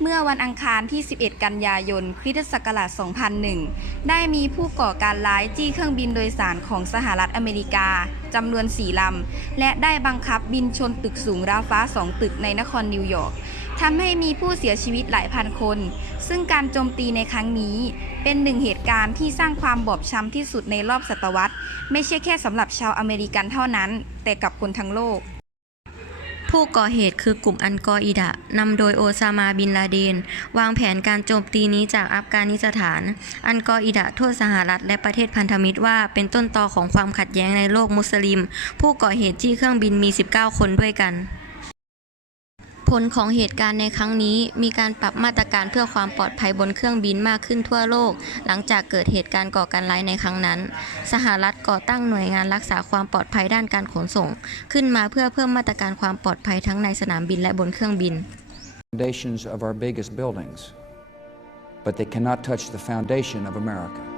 เมื่อวันอังคารที่ 11 กันยายน คริสตศักราช 2001 ได้มีผู้ก่อการร้ายจี้เครื่องบินโดยสารของสหรัฐอเมริกา จำนวนสี่ลำ และได้บังคับบินชนตึกสูงราฟ้าสองตึกในนครนิวยอร์กทำให้มีผู้เสียชีวิตหลายพันคน ซึ่งการโจมตีในครั้งนี้ เป็นหนึ่งเหตุการณ์ที่สร้างความบอบช้ำที่สุดในรอบศตวรรษ ไม่ใช่แค่สำหรับชาวอเมริกันเท่านั้น แต่กับคนทั้งโลก ผู้ก่อเหตุคือกลุ่มอันกออิดะนำโดยโอซามาบินลาเดน วางแผนการโจมตีนี้จากอัฟกานิสถาน อันกออิดะโทษสหรัฐและประเทศพันธมิตรว่าเป็นต้นตอของความขัดแย้งในโลกมุสลิม ผู้ก่อเหตุที่เครื่องบินมี 19 คนด้วยกัน ผลของเหตุการณ์ในครั้งนี้ มีการปรับมาตรการเพื่อความปลอดภัยบนเครื่องบินมากขึ้นทั่วโลก หลังจากเกิดเหตุการณ์ก่อการร้ายในครั้งนั้น สหรัฐก่อตั้งหน่วยงานรักษาความปลอดภัยด้านการขนส่ง ขึ้นมาเพื่อเพิ่มมาตรการความปลอดภัยทั้งในสนามบินและบนเครื่องบิน foundations of our biggest buildings, but they cannot touch the foundation of America.